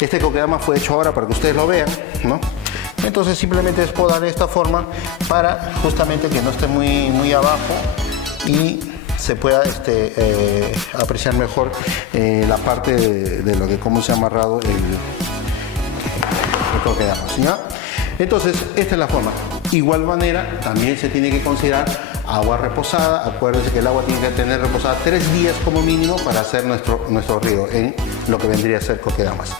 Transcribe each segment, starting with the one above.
Este kokedama fue hecho ahora para que ustedes lo vean, ¿no? Entonces simplemente es podar de esta forma para justamente que no esté muy abajo y se pueda apreciar mejor la parte de lo de cómo se ha amarrado el kokedama, ¿ya? Entonces esta es la forma. Igual manera también se tiene que considerar agua reposada. Acuérdense que el agua tiene que tener reposada 3 días como mínimo para hacer nuestro riego en lo que vendría a ser kokedamas.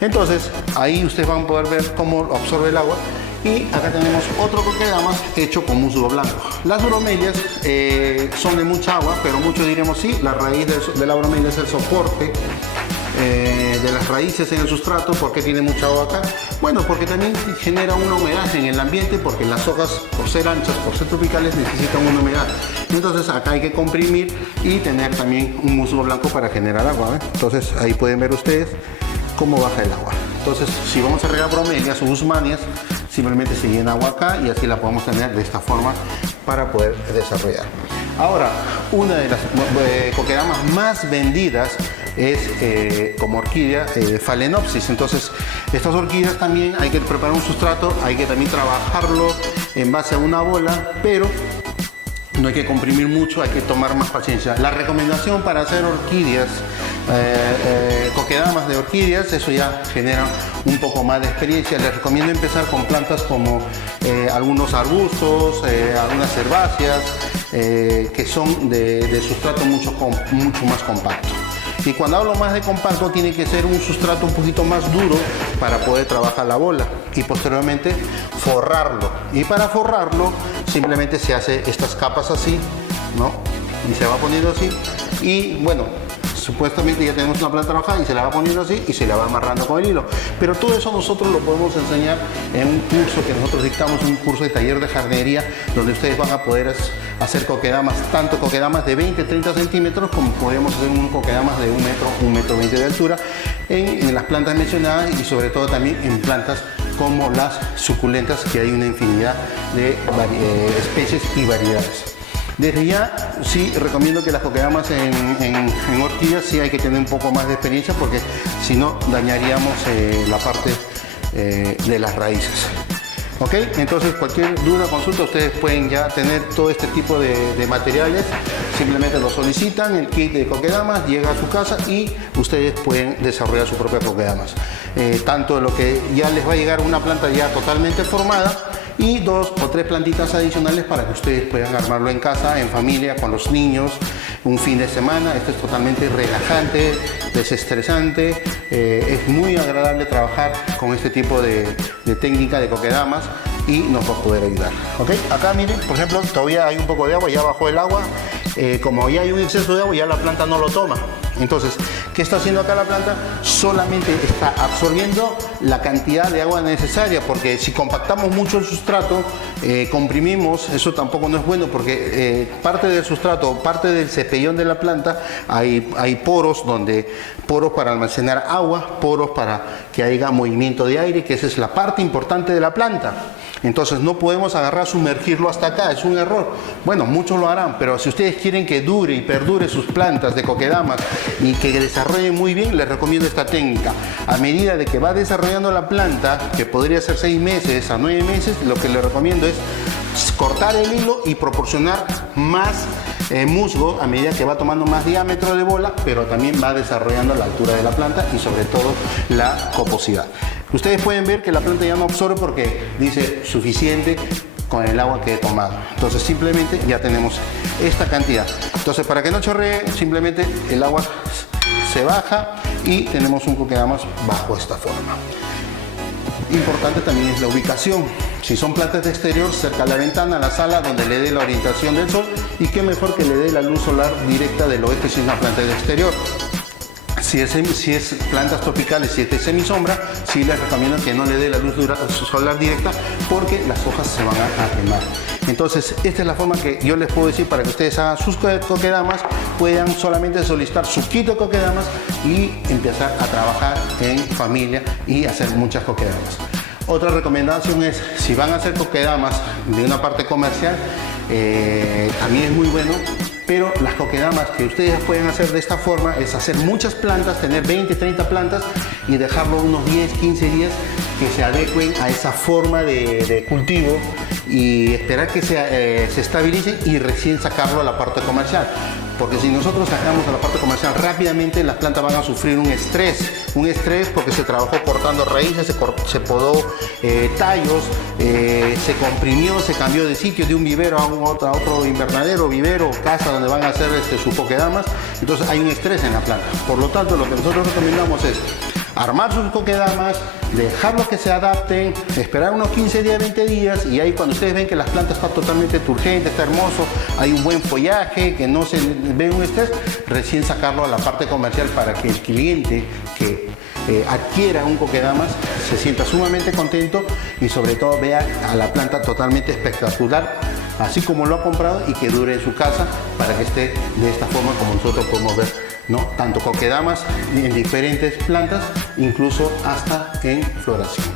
Entonces ahí ustedes van a poder ver cómo absorbe el agua. Y acá tenemos otro kokedamas hecho con musgo blanco. Las bromelias son de mucha agua, pero muchos diremos sí, la raíz de la bromelia es el soporte de las raíces en el sustrato. ¿Por qué tiene mucha agua acá? Bueno, porque también genera una humedad en el ambiente, porque las hojas, por ser anchas, por ser tropicales, necesitan una humedad. Entonces acá hay que comprimir y tener también un musgo blanco para generar agua, ¿eh? Entonces ahí pueden ver ustedes cómo baja el agua. Entonces si vamos a regar bromelias o guzmanias, simplemente se llena agua acá y así la podemos tener de esta forma para poder desarrollar. Ahora, una de las kokedamas más vendidas es como orquídea Phalaenopsis. Entonces estas orquídeas también hay que preparar un sustrato, hay que también trabajarlo en base a una bola, pero no hay que comprimir mucho, hay que tomar más paciencia. La recomendación para hacer orquídeas, kokedamas de orquídeas, eso ya genera un poco más de experiencia. Les recomiendo empezar con plantas como algunos arbustos, algunas herbáceas, que son de sustrato mucho más compacto. Y cuando hablo más de compacto, tiene que ser un sustrato un poquito más duro para poder trabajar la bola y posteriormente forrarlo. Y para forrarlo simplemente se hace estas capas así, ¿no? Y se va poniendo así. Y bueno, supuestamente ya tenemos una planta trabajada y se la va poniendo así y se la va amarrando con el hilo. Pero todo eso nosotros lo podemos enseñar en un curso que nosotros dictamos, un curso de taller de jardinería, donde ustedes van a poder hacer kokedamas, tanto kokedamas de 20-30 centímetros como podemos hacer un kokedamas de 1 metro 20 de altura en las plantas mencionadas y sobre todo también en plantas como las suculentas, que hay una infinidad de especies y variedades. Desde ya sí recomiendo que las kokedamas en orquídeas sí hay que tener un poco más de experiencia, porque si no dañaríamos la parte de las raíces. ¿Ok? Entonces cualquier duda, consulta, ustedes pueden ya tener todo este tipo de materiales. Simplemente lo solicitan, el kit de kokedamas llega a su casa y ustedes pueden desarrollar su propia kokedamas. Tanto lo que ya les va a llegar una planta ya totalmente formada, y 2 o 3 plantitas adicionales para que ustedes puedan armarlo en casa, en familia, con los niños, un fin de semana. Esto es totalmente relajante, desestresante, es muy agradable trabajar con este tipo de técnica de kokedamas y nos va a poder ayudar. ¿Ok? Acá miren, por ejemplo, todavía hay un poco de agua, ya bajó el agua. Como ya hay un exceso de agua, ya la planta no lo toma. Entonces, ¿qué está haciendo acá la planta? Solamente está absorbiendo la cantidad de agua necesaria, porque si compactamos mucho el sustrato, comprimimos, eso tampoco no es bueno, porque parte del sustrato, parte del cepellón de la planta, hay poros, poros para almacenar agua, poros para que haya movimiento de aire, que esa es la parte importante de la planta. Entonces no podemos agarrar, sumergirlo hasta acá, es un error. Bueno, muchos lo harán, pero si ustedes quieren que dure y perdure sus plantas de kokedamas y que desarrollen muy bien, les recomiendo esta técnica. A medida de que va desarrollando la planta, que podría ser 6 meses a 9 meses, lo que les recomiendo es cortar el hilo y proporcionar más musgo a medida que va tomando más diámetro de bola, pero también va desarrollando la altura de la planta y sobre todo la coposidad. Ustedes pueden ver que la planta ya no absorbe porque dice suficiente con el agua que he tomado. Entonces simplemente ya tenemos esta cantidad. Entonces para que no chorree, simplemente el agua se baja y tenemos un kokedamas bajo esta forma. Importante también es la ubicación. Si son plantas de exterior, cerca de la ventana, la sala, donde le dé la orientación del sol, y qué mejor que le dé la luz solar directa del oeste si es una planta de exterior. Si es plantas tropicales, si es de semisombra, sí les recomiendo que no le dé la luz solar directa, porque las hojas se van a quemar. Entonces esta es la forma que yo les puedo decir para que ustedes hagan sus kokedamas, puedan solamente solicitar su kit de kokedamas y empezar a trabajar en familia y hacer muchas kokedamas. Otra recomendación es, si van a hacer kokedamas de una parte comercial, también es muy bueno pero las coquedamas que ustedes pueden hacer de esta forma es hacer muchas plantas, tener 20, 30 plantas y dejarlo unos 10, 15 días que se adecuen a esa forma de cultivo y esperar que se estabilicen y recién sacarlo a la parte comercial. Porque si nosotros sacamos a la parte comercial rápidamente, las plantas van a sufrir un estrés porque se trabajó cortando raíces, se podó tallos, se comprimió, se cambió de sitio de un vivero a otro invernadero, vivero, casa donde van a hacer sus coquedamas. Entonces hay un estrés en la planta. Por lo tanto, lo que nosotros recomendamos es armar sus coquedamas, dejarlos que se adapten, esperar unos 15 días, 20 días y ahí cuando ustedes ven que las plantas están totalmente turgentes, está hermoso, hay un buen follaje, que no se ve un estrés, recién sacarlo a la parte comercial para que el cliente que adquiera un coquedamas se sienta sumamente contento y sobre todo vea a la planta totalmente espectacular, así como lo ha comprado y que dure en su casa para que esté de esta forma como nosotros podemos ver, ¿no? Tanto coquedamas en diferentes plantas, incluso hasta en floración.